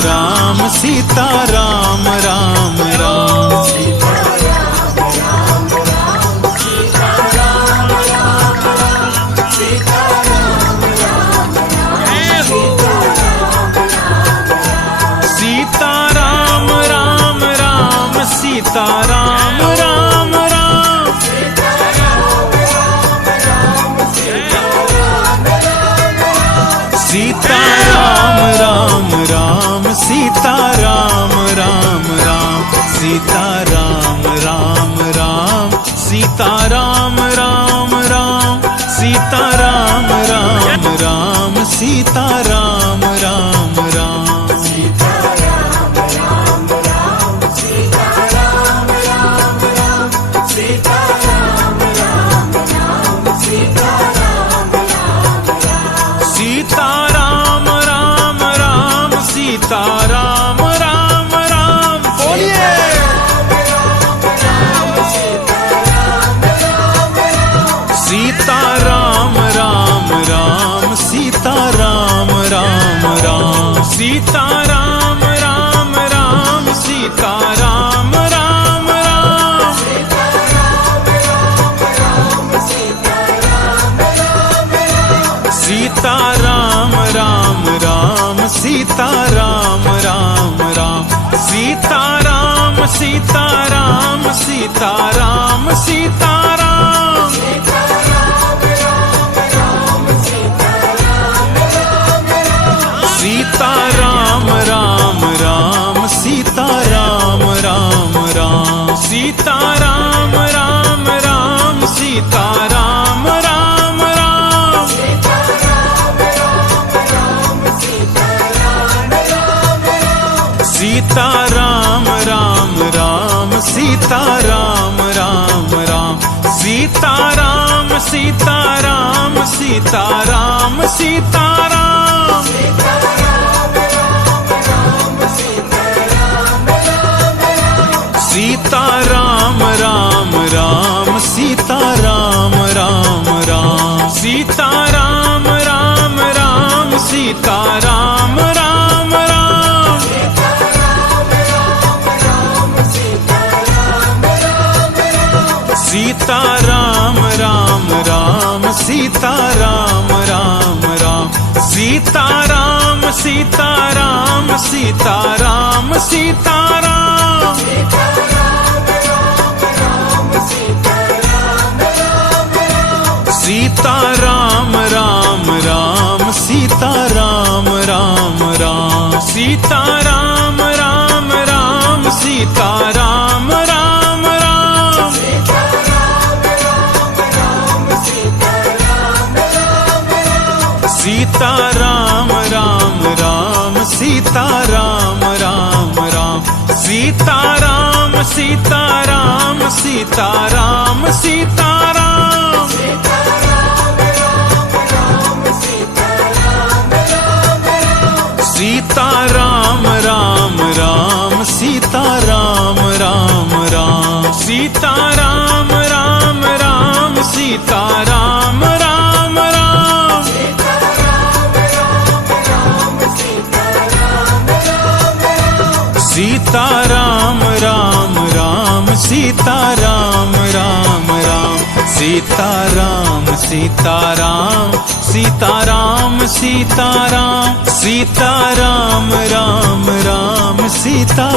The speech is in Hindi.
राम सीता राम राम राम। सीता राम राम राम सीता राम राम राम। सीता राम राम राम सीता राम राम राम। सीता राम राम राम सीता राम राम राम। सीता राम राम राम सीता राम राम राम। सीता राम राम राम सीता राम राम राम। बोलिए सीता राम राम राम सीता राम राम राम। सीता राम राम राम सीता राम राम राम। सीता राम राम राम सीता राम राम राम। सीता राम सीता राम सीता राम सीता राम। सीता राम राम राम सीता राम राम राम। सीता राम राम राम सीता राम राम राम। सीता राम राम राम सीता राम राम राम। सीता राम सीता राम सीता राम सीता राम। सीता राम राम राम सीता राम राम राम। सीता राम राम राम सीता राम राम राम। सीता राम राम राम सीता राम राम राम। सीता राम सीता राम सीता राम सीता राम। सीता राम राम राम सीता राम राम राम। सीता राम राम राम सीता राम राम राम। सीता राम राम राम सीता राम राम राम। सीता राम सीता राम सीता राम सीता राम। सीता राम राम राम सीता राम राम राम। सीता राम राम राम सीता राम राम राम। सीता राम राम राम सीता राम राम राम। सीता राम सीता राम सीता राम सीता राम। सीता राम राम राम सीता